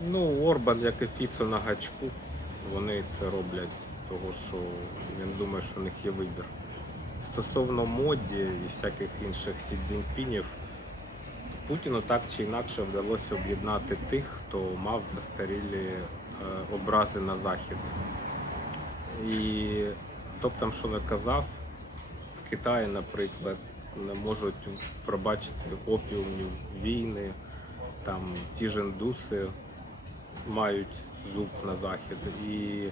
Ну, Орбан, як і Фіцо на гачку, вони це роблять, того що я не думаю, що у них є вибір. Стосовно моді і всяких інших Сі Цзіньпінів, Путіну так чи інакше вдалося об'єднати тих, хто мав застарілі е, образи на захід. І хто б там що не казав, в Китаї, наприклад, не можуть пробачити опіумні війни, там ті ж індуси мають зуб на захід. І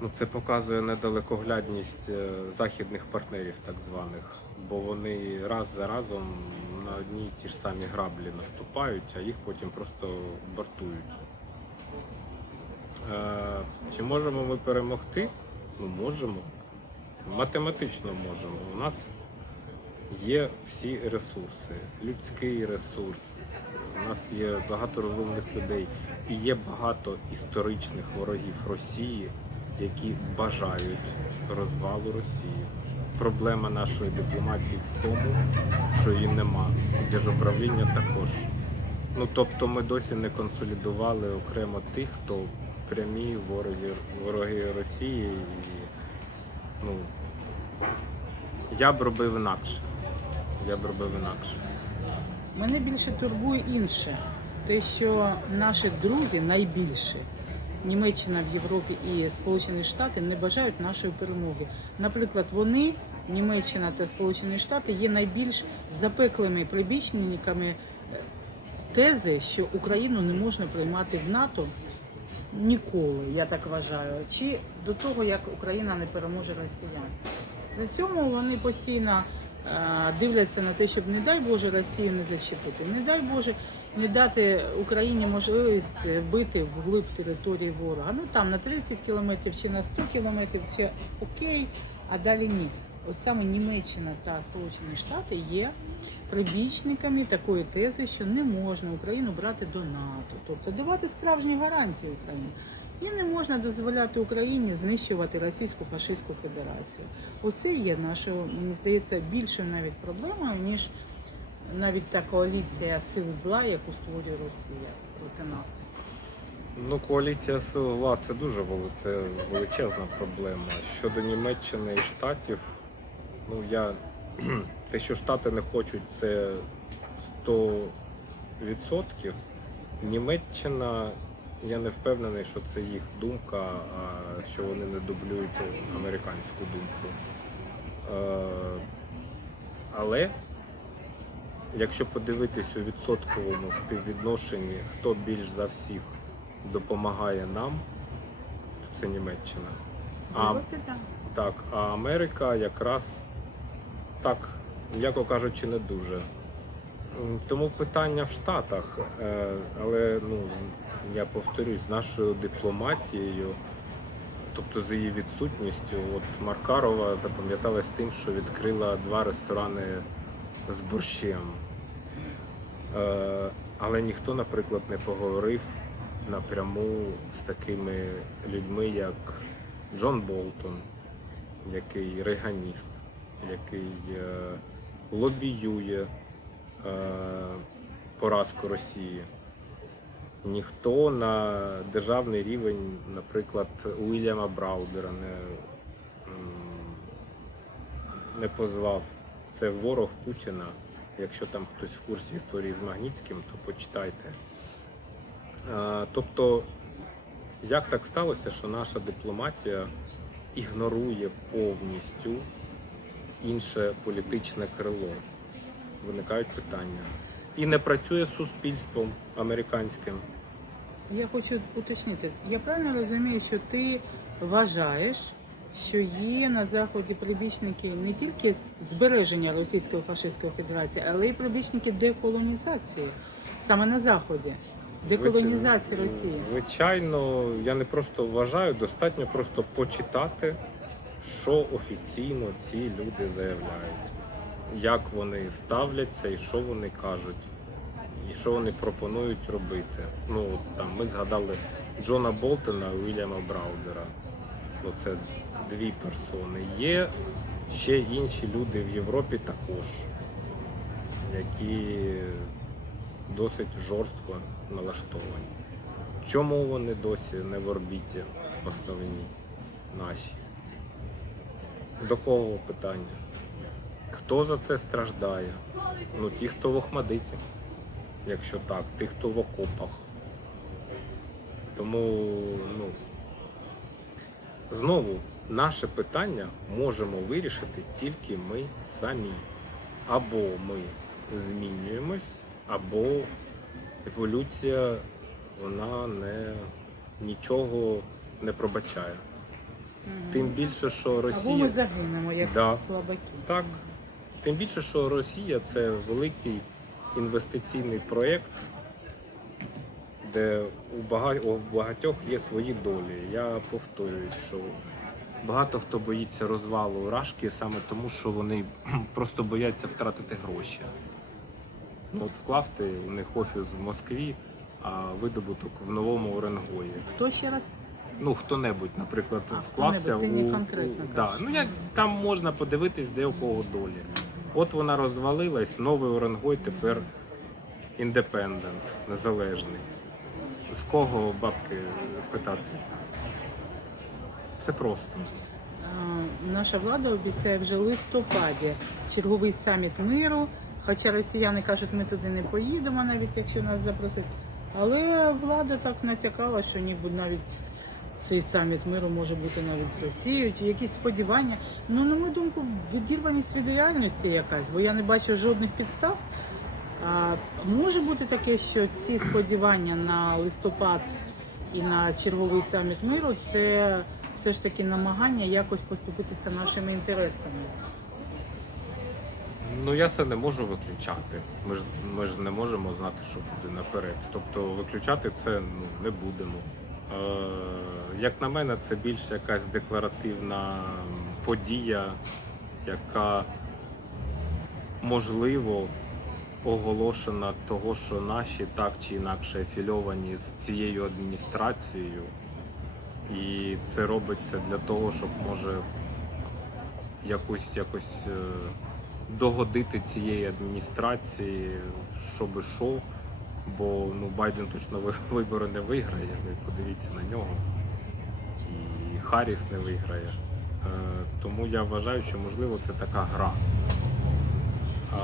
ну, це показує недалекоглядність е, західних партнерів, так званих, бо вони раз за разом на одні ті ж самі граблі наступають, а їх потім просто бортують. Е, Чи можемо ми перемогти? Ну, можемо. Математично можемо. У нас є всі ресурси, людський ресурс. У нас є багато розумних людей і є багато історичних ворогів Росії, які бажають розвалу Росії. Проблема нашої дипломатії в тому, що її нема. Держуправління також. Ну тобто ми досі не консолідували окремо тих, хто прямі вороги, вороги Росії. І, ну, я б робив інакше. Я б робив інакше. Мене більше турбує інше. Те, що наші друзі найбільше Німеччина в Європі і Сполучені Штати не бажають нашої перемоги. Наприклад, вони, Німеччина та Сполучені Штати, є найбільш запеклими прибічниками е, тези, що Україну не можна приймати в НАТО ніколи, я так вважаю, чи до того, як Україна не переможе росіян. При цьому вони постійно дивляться на те, щоб, не дай Боже, Росію не зачепити, не дай Боже, не дати Україні можливість бити вглиб території ворога. Ну там на 30 кілометрів чи на 100 кілометрів ще окей, а далі ні. От саме Німеччина та Сполучені Штати є прибічниками такої тези, що не можна Україну брати до НАТО, тобто давати справжні гарантії Україні. І не можна дозволяти Україні знищувати Російську фашистську федерацію. Оце є нашою, мені здається, більшою навіть проблемою, ніж навіть та коаліція сил зла, яку створює Росія проти нас. Ну, коаліція сил зла це дуже вели- величезна проблема. Щодо Німеччини і Штатів, ну я те, що Штати не хочуть, це 100%. Німеччина, я не впевнений, що це їх думка, а що вони не дублюють американську думку. Е, але якщо подивитись у відсотковому співвідношенні, хто більш за всіх допомагає нам, то це Німеччина. А, так. а Америка якраз так, м'яко кажучи, не дуже. Тому питання в Штатах, Е, але ну, я повторюсь, з нашою дипломатією, тобто з її відсутністю, от Маркарова запам'яталась тим, що відкрила два ресторани з борщем. Е, Але ніхто, наприклад, не поговорив напряму з такими людьми, як Джон Болтон, який рейганіст, який е, лобіює е, поразку Росії. Ніхто на державний рівень, наприклад, Уільяма Браудера не, не позвав. Це ворог Путіна. Якщо там хтось в курсі історії з Магнітським, то почитайте. Тобто, як так сталося, що наша дипломатія ігнорує повністю інше політичне крило? Виникають питання. І не працює з суспільством американським. Я хочу уточнити. Я правильно розумію, що ти вважаєш, що є на заході прибічники не тільки збереження Російської фашистської федерації, але й прибічники деколонізації саме на заході. Деколонізації Росії. Звичайно, я не просто вважаю, достатньо просто почитати, що офіційно ці люди заявляють, як вони ставляться і що вони кажуть, і що вони пропонують робити. Ну там ми згадали Джона Болтона і Уільяма Браудера. Ну це дві персони. Є ще інші люди в Європі також, які досить жорстко налаштовані. Чому вони досі не в орбіті основній нашій? До кого питання? Хто за це страждає? Ну, ті, хто в Охмадиті, якщо так, ті, хто в окопах. Тому, ну, знову, наше питання можемо вирішити тільки ми самі. Або ми змінюємось, або еволюція вона не нічого не пробачає. Мгм. Тим більше, що Або ми Росія загинемо, як Да. слабаки. так, тим більше, що Росія це великий інвестиційний проєкт, де у багатьох є свої долі. Я повторююсь, що багато хто боїться розвалу Рашки саме тому, що вони просто бояться втратити гроші. Ну, от вклавти у них офіс в Москві, а видобуток в новому Оренгої. Хто ще раз? Ну, хто-небудь, наприклад, А, вклався хто-небудь, ти не конкретно у- да. Ну як там можна подивитись, де у кого долі. От вона розвалилась, новий Оренгой тепер індепендент, незалежний. З кого бабки питати? Все просто. Наша влада обіцяє вже листопаді черговий саміт миру. Хоча росіяни кажуть, ми туди не поїдемо, навіть якщо нас запросять. Але влада так натякала, що ніби навіть цей саміт миру може бути навіть з Росією, чи якісь сподівання. Ну, на мою думку, відірваність від реальності якась, бо я не бачу жодних підстав. А, може бути таке, що ці сподівання на листопад і на черговий саміт миру це все ж таки намагання якось поступитися нашими інтересами. Ну я це не можу виключати. Ми ж ми ж не можемо знати, що буде наперед. Тобто виключати це ну, не будемо. Е, як на мене, це більш якась декларативна подія, яка можливо оголошена того, що наші так чи інакше афільовані з цією адміністрацією. І це робиться для того, щоб може якось якось е, догодити цієї адміністрації, щоб ішов. Бо ну, Байден точно вибори не виграє. Ви подивіться на нього. Харріс не виграє. Е, тому я вважаю, що можливо це така гра. А,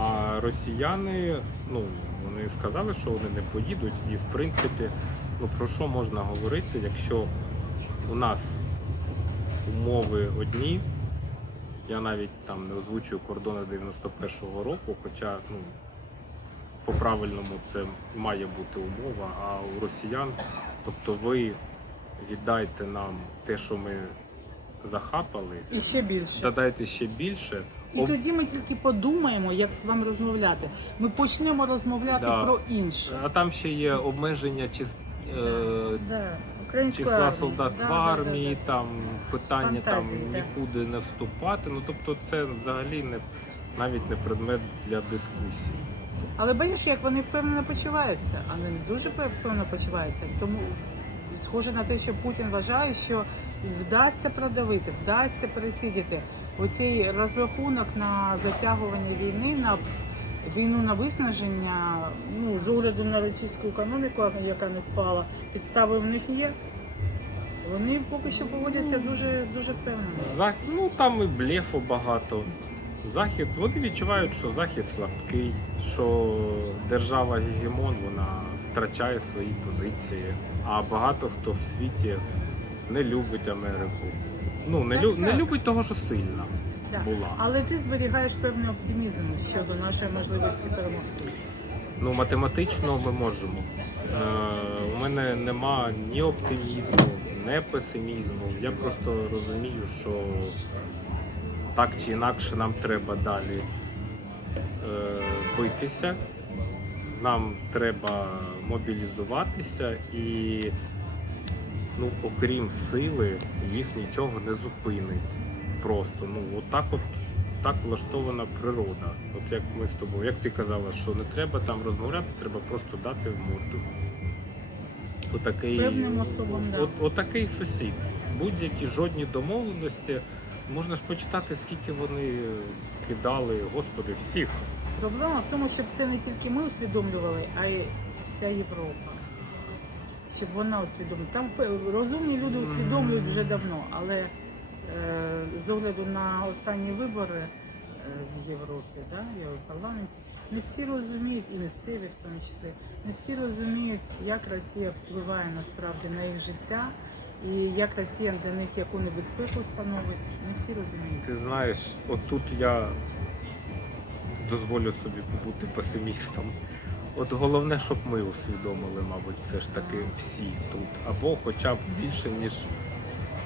а росіяни, ну, вони сказали, що вони не поїдуть, і в принципі, ну про що можна говорити, якщо у нас умови одні, я навіть там не озвучую кордони 91-го року, хоча ну, по правильному це має бути умова, а у росіян, тобто ви віддайте нам те, що ми захапали, І ще більше. додайте ще більше. І об- тоді ми тільки подумаємо, як з вами розмовляти. Ми почнемо розмовляти Да. про інше. А там ще є обмеження чи, е, Да. Українська числа солдат Да, в да, да, армії, да. там питання Фантазії, там да. нікуди не вступати. Ну тобто це взагалі не навіть не предмет для дискусії. Але бачиш, як вони впевнено почуваються, а не дуже впевнено почуваються. Тому схоже на те, що Путін вважає, що вдасться продавити, вдасться пересидіти. Оцей розрахунок на затягування війни, на війну на виснаження, ну, з огляду на російську економіку, яка не впала, підстави в них є. Вони поки що поводяться дуже дуже впевнено. Зах... Ну там і блефу багато. Захід, вони відчувають, що захід слабкий, що держава гегемон вона втрачає свої позиції. А багато хто в світі не любить Америку. Ну не, Так, лю... не так. любить того, що сильна Да. була. Але ти зберігаєш певний оптимізм щодо нашої можливості перемогти. Ну, математично ми можемо. Е, у мене нема ні оптимізму, ні песимізму. Я просто розумію, що так чи інакше нам треба далі е, битися. Нам треба мобілізуватися і, ну, окрім сили, їх нічого не зупинить. Просто ну, отак от так влаштована природа. От як ми з тобою, як ти казала, що не треба там розмовляти, треба просто дати в морду. Отакий, Певним особам, да. от, отакий сусід. Будь-які жодні домовленості. Можна ж почитати, скільки вони кидали, господи, всіх. Проблема в тому, щоб це не тільки ми усвідомлювали, а й вся Європа. щоб вона усвідомила. Там розумні люди усвідомлюють вже давно, але е, з огляду на останні вибори е, в Європі, да, в парламенті, не всі розуміють, і місцеві в тому числі, не всі розуміють, як Росія впливає насправді на їх життя. І як Росія для них яку небезпеку становить, не всі розуміють. Ти знаєш, отут я дозволю собі побути песимістом. От головне, щоб ми усвідомили, мабуть, все ж таки всі тут. Або хоча б більше, ніж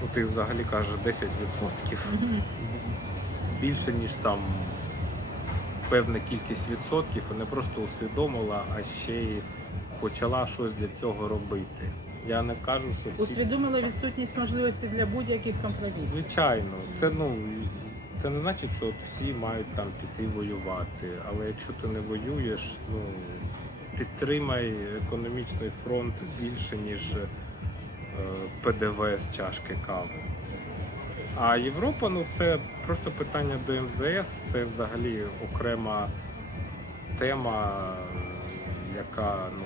ну, ти взагалі кажеш 10%. Більше, ніж там певна кількість відсотків, не просто усвідомила, а ще й почала щось для цього робити. Я не кажу, що всі... Усвідомила відсутність можливості для будь-яких компромісів. Звичайно, це ну це не значить, що от всі мають там піти воювати. Але якщо ти не воюєш, ну підтримай економічний фронт більше, ніж е, ПДВ з чашки кави. А Європа, ну це просто питання до МЗС, це взагалі окрема тема, яка ну.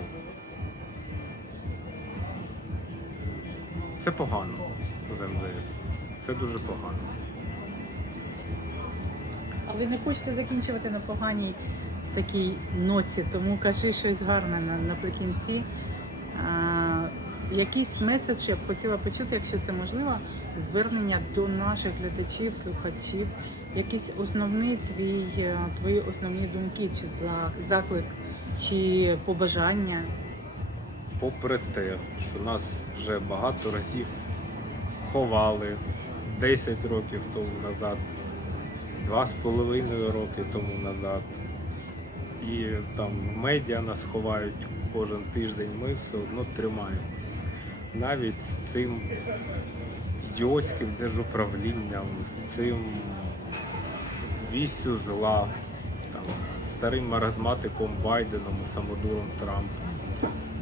Це погано з МЗС. Це дуже погано. Ви не хочете закінчувати на поганій такій ноці, тому кажи щось гарне наприкінці. А, якийсь меседж я б хотіла почути, якщо це можливо, звернення до наших глядачів, слухачів, якийсь основний твій, е, твої основні думки, чи заклик, чи побажання. Попри те, що нас вже багато разів ховали 10 років тому назад, 2,5 роки тому назад. І там медіа нас ховають кожен тиждень, ми все одно тримаємось. Навіть з цим ідіотським держуправлінням, з цим вістю зла, там, старим маразматиком Байденом і самодуром Трампом.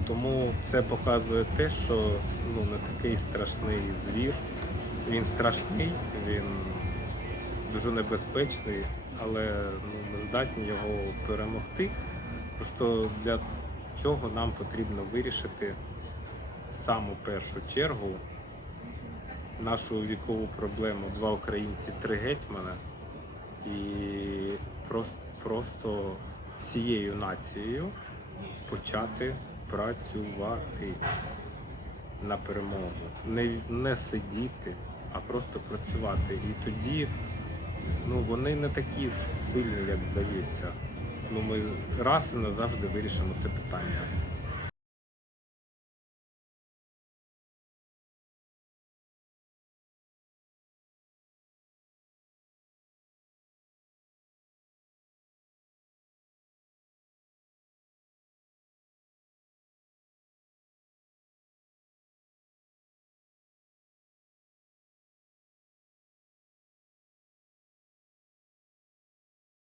Тому це показує те, що ну, не такий страшний звір. Він страшний, він дуже небезпечний, але ну, ми здатні його перемогти. Просто для цього нам потрібно вирішити в саму першу чергу нашу вікову проблему два українці, три гетьмана і просто, просто всією нацією почати працювати на перемогу. Не, не сидіти, а просто працювати. І тоді ну, вони не такі сильні, як здається. Ну, ми раз і назавжди вирішимо це питання.